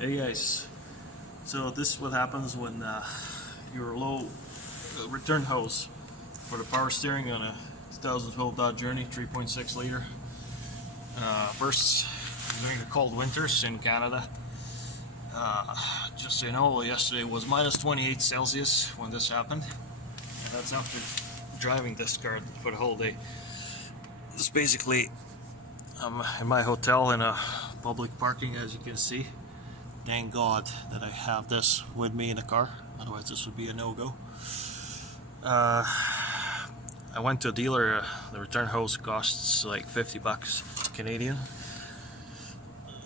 Hey guys, so this is what happens when your low return hose for the power steering on a 2012 Dodge Journey 3.6 liter bursts during the cold winters in Canada. Just so you know, yesterday was minus 28 Celsius when this happened, and that's after driving this car for the whole day. This basically, I'm in my hotel in a public parking, as you can see. Thank God that I have this with me in the car, otherwise this would be a no-go. I went to a dealer. The return hose costs like 50 bucks Canadian.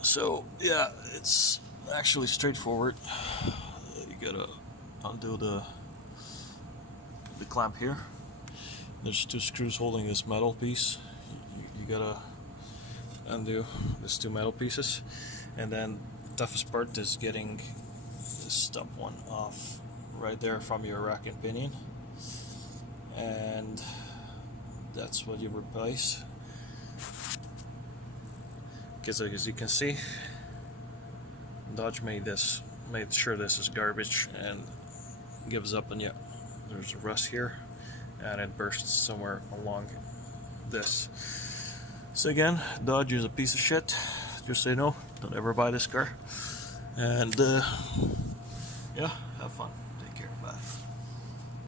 So yeah, it's actually straightforward. You gotta undo the clamp here. There's two screws holding this metal piece. You gotta undo these two metal pieces, and then toughest part is getting this stub one off right there from your rack and pinion, and that's what you replace. Because as you can see, Dodge made sure this is garbage and gives up on you. There's a rust here, and it bursts somewhere along this. So again, Dodge is a piece of shit. Just so you know, don't ever buy this car. And yeah, have fun.